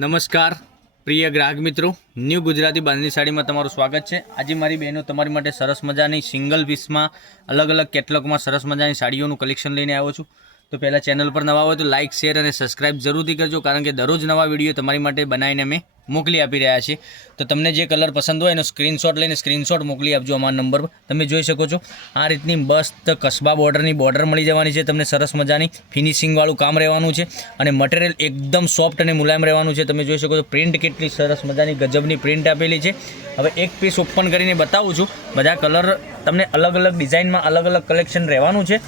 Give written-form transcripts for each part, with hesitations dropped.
નમસ્કાર પ્રિય ગ્રાહક મિત્રો, ન્યૂ ગુજરાતી બાંધણી સાડીમાં તમારું સ્વાગત છે। આજે મારી બહેનો તમારી માટે સરસ મજાની સિંગલ પીસમાં અલગ અલગ કેટલોગમાં સરસ મજાની સાડીઓનું કલેક્શન લઈને આવ્યો છું। તો પહેલાં ચેનલ પર નવા હોય તો લાઇક શેર અને સબસ્ક્રાઇબ જરૂરથી કરજો, કારણ કે દરરોજ નવા વિડીયો તમારી માટે બનાવીને અમે મોકલી આપી રહ્યા છીએ। તો તમને જે કલર પસંદ હોય એનો સ્ક્રીનશોટ લઈને સ્ક્રીનશોટ મોકલી આપજો અમારા નંબર પર। તમે જોઈ શકો છો આ રીતની મસ્ત કસબા બોર્ડરની બોર્ડર મળી જવાની છે તમને, સરસ મજાની ફિનિશિંગવાળું કામ રહેવાનું છે અને મટીરિયલ એકદમ સોફ્ટ અને મુલાયમ રહેવાનું છે। તમે જોઈ શકો છો પ્રિન્ટ કેટલી સરસ મજાની ગજબની પ્રિન્ટ આપેલી છે। હવે એક પીસ ઓપન કરીને બતાવું છું, બધા કલર તમને અલગ અલગ ડિઝાઇનમાં અલગ અલગ કલેક્શન રહેવાનું છે।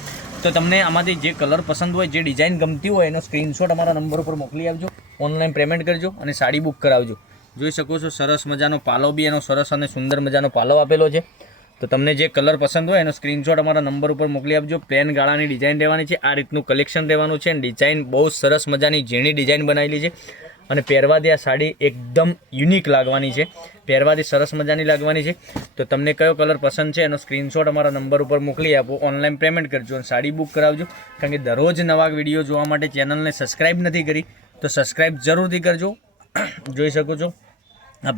તો તમને આમાંથી જે કલર પસંદ હોય, જે ડિઝાઇન ગમતી હોય એનો સ્ક્રીનશોટ અમારા નંબર ઉપર મોકલી આપજો, ઓનલાઈન પેમેન્ટ કરજો અને સાડી બુક કરાવજો। જોઈ શકો છો સરસ મજાનો પાલો બી એનો સરસ અને સુંદર મજાનો પાલો આપેલો છે। તો તમને જે કલર પસંદ હોય એનો સ્ક્રીનશોટ અમારા નંબર ઉપર મોકલી આપજો। પ્લેન ગાળાની ડિઝાઇન રહેવાની છે, આ રીતનું કલેક્શન રહેવાનું છે અને ડિઝાઇન બહુ સરસ મજાની ઝીણી ડિઝાઇન બનાવેલી છે અને પહેરવાથી આ સાડી એકદમ યુનિક લાગવાની છે, પહેરવાથી સરસ મજાની લાગવાની છે। તો તમને કયો કલર પસંદ છે એનો સ્ક્રીનશોટ અમારા નંબર ઉપર મોકલી આપો, ઓનલાઈન પેમેન્ટ કરજો અને સાડી બુક કરાવજો, કારણ કે દરરોજ નવા વિડીયો જોવા માટે ચેનલને સબસ્ક્રાઈબ નથી કરી તો સબસ્ક્રાઈબ જરૂરથી કરજો। જોઈ શકો છો આ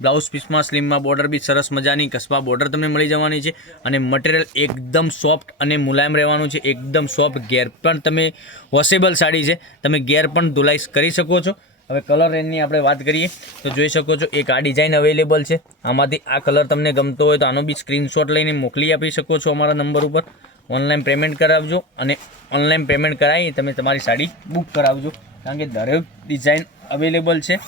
બ્લાઉઝ પીસમાં સ્લીમમાં બોર્ડર બી સરસ મજાની કસબા બોર્ડર તમને મળી જવાની છે અને મટીરિયલ એકદમ સોફ્ટ અને મુલાયમ રહેવાનું છે, એકદમ સોફ્ટ। ગેર પણ તમે વોશેબલ સાડી છે, તમે ગેર પણ ધોલાઈ કરી શકો છો। હવે કલર રેન્જની આપણે વાત કરીએ તો જોઈ શકો છો એક આ ડિઝાઇન અવેલેબલ છે, આમાંથી આ કલર તમને ગમતો હોય તો આનો બી સ્ક્રીનશોટ લઈને મોકલી આપી શકો છો અમારા નંબર ઉપર, ઓનલાઈન પેમેન્ટ કરાવજો અને ઓનલાઈન પેમેન્ટ કરાવી તમે તમારી સાડી બુક કરાવજો, કારણ કે દરેક ડિઝાઇન અવેલેબલ છે।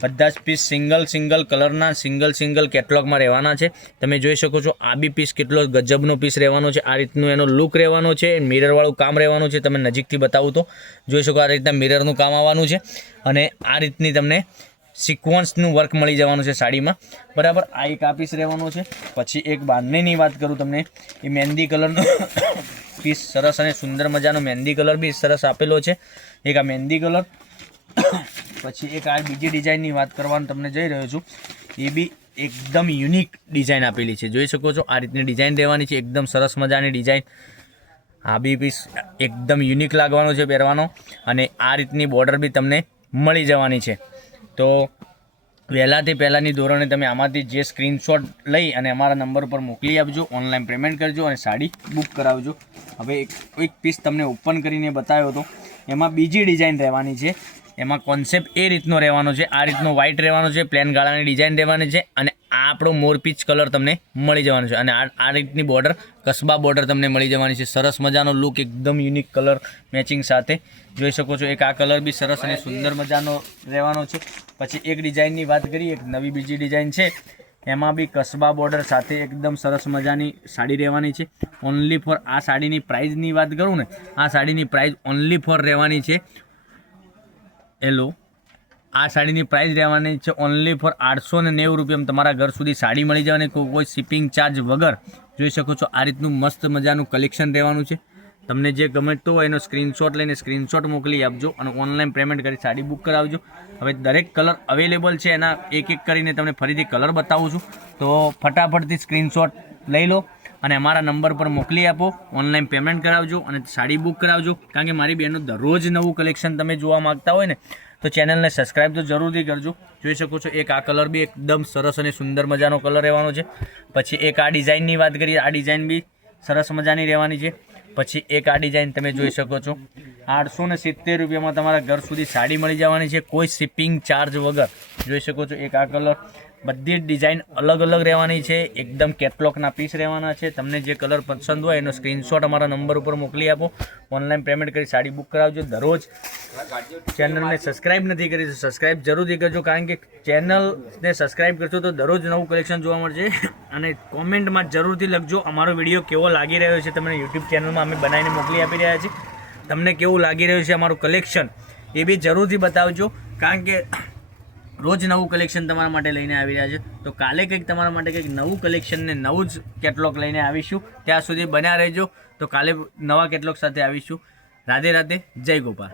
બધા જ પીસ સિંગલ કલરના સિંગલ કેટલોગમાં રહેવાના છે। તમે જોઈ શકો છો આ બી પીસ કેટલો ગજબનો પીસ રહેવાનો છે, આ રીતનું એનો લુક રહેવાનો છે, મિરરવાળું કામ રહેવાનું છે। તમે નજીકથી બતાવું તો જોઈ શકો આ રીતના મિરરનું કામ આવવાનું છે અને આ રીતની તમને સિક્વન્સનું વર્ક મળી જવાનું છે સાડીમાં, બરાબર। આ એક આ પીસ રહેવાનો છે। પછી એક બાંધણીની વાત કરું તમને, એ મહેંદી કલરનો પીસ સરસ અને સુંદર મજાનો મહેંદી કલર બી સરસ આપેલો છે, એક આ મહેંદી કલર। પછી એક આ બીજી ડિઝાઇનની વાત કરવાનું તમને જઈ રહ્યો છું, એ બી એકદમ યુનિક ડિઝાઇન આપેલી છે। જોઈ શકો છો આ રીતની ડિઝાઇન રહેવાની છે, એકદમ સરસ મજાની ડિઝાઇન। આ બી પીસ એકદમ યુનિક લાગવાનો છે પહેરવાનો અને આ રીતની બોર્ડર બી તમને મળી જવાની છે। તો પહેલાંની ધોરણે તમે આમાંથી જે સ્ક્રીનશોટ લઈ અને અમારા નંબર પર મોકલી આપજો, ઓનલાઈન પેમેન્ટ કરજો અને સાડી બુક કરાવજો। હવે એક પીસ તમને ઓપન કરીને બતાવ્યો હતો, એમાં બીજી ડિઝાઇન રહેવાની છે, એમાં કોન્સેપ્ટ એ રીતનો રહેવાનો છે, આ રીતનો વ્હાઇટ રહેવાનો છે, પ્લેન ગાળાની ડિઝાઇન રહેવાની છે અને આ આપણો મોરપીચ કલર તમને મળી જવાનો છે અને આ રીતની બોર્ડર કસબા બોર્ડર તમને મળી જવાની છે, સરસ મજાનો લુક, એકદમ યુનિક કલર મેચિંગ સાથે। જોઈ શકો છો એક આ કલર બી સરસ અને સુંદર મજાનો રહેવાનો છે। પછી એક ડિઝાઇનની વાત કરીએ, એક નવી બીજી ડિઝાઇન છે, એમાં બી કસબા બોર્ડર સાથે એકદમ સરસ મજાની સાડી રહેવાની છે। ઓનલી ફોર આ સાડીની પ્રાઇઝની વાત કરું ને, આ સાડીની પ્રાઇઝ ઓનલી ફોર રહેવાની છે, આ સાડીની પ્રાઇસ રહેવાની છે ઓનલી ફોર 890 રૂપિયામાં તમારા ઘર સુધી સાડી મળી જવાની, કોઈ શિપિંગ ચાર્જ વગર। જોઈ શકો છો આ રીતનું મસ્ત મજાનું કલેક્શન રહેવાનું છે। તમને જે ગમતું હોય એનો સ્ક્રીનશોટ લઈને સ્ક્રીનશોટ મોકલી આપજો અને ઓનલાઈન પેમેન્ટ કરી સાડી બુક કરાવજો। હવે દરેક કલર અવેલેબલ છે, એના એક કરીને તમને ફરીથી કલર બતાવું છું, તો ફટાફટથી સ્ક્રીનશોટ લઈ લો અને અમારા નંબર પર મોકલી આપો, ઓનલાઈન પેમેન્ટ કરાવજો અને સાડી બુક કરાવજો, કારણ કે મારી બહેનો દરરોજ નવું કલેક્શન તમે જોવા માગતા હોય ને તો ચેનલને સબસ્ક્રાઈબ તો જરૂરથી કરજો। જોઈ શકો છો એક આ કલર બી એકદમ સરસ અને સુંદર મજાનો કલર રહેવાનો છે। પછી એક આ ડિઝાઇનની વાત કરીએ, આ ડિઝાઇન બી સરસ મજાની રહેવાની છે। પછી એક આ ડિઝાઇન તમે જોઈ શકો છો 870 રૂપિયામાં તમારા ઘર સુધી સાડી મળી જવાની છે, કોઈ શિપિંગ ચાર્જ વગર। જોઈ શકો છો એક આ કલર, બધી જ ડિઝાઇન અલગ અલગ રહેવાની છે, એકદમ કેટલોગના પીસ રહેવાના છે। તમને જે કલર પસંદ હોય એનો સ્ક્રીનશોટ અમારા નંબર ઉપર મોકલી આપો, ઓનલાઈન પેમેન્ટ કરી સાડી બુક કરાવજો। દરરોજ ચેનલને સબસ્ક્રાઈબ નથી કરી તો સબસ્ક્રાઈબ જરૂરથી કરજો, કારણ કે ચેનલને સબસ્ક્રાઈબ કરશો તો દરરોજ નવું કલેક્શન જોવા મળશે। અને કોમેન્ટમાં જરૂરથી લખજો અમારો વિડીયો કેવો લાગી રહ્યો છે, તમને યુટ્યુબ ચેનલમાં અમે બનાવીને મોકલી આપી રહ્યા છીએ, તમને કેવું લાગી રહ્યું છે અમારું કલેક્શન એ બી જરૂરથી બતાવજો, કારણ કે રોજ નવું કલેક્શન તમારા માટે લઈને આવી રહ્યા છે। તો કાલે કંઈક તમારા માટે કંઈક નવું કલેક્શન ને નવું જ કેટલોગ લઈને આવીશું, ત્યાં સુધી બન્યા રહેજો। તો કાલે નવા કેટલોગ સાથે આવીશું। રાધે રાધે, જય ગોપાલ।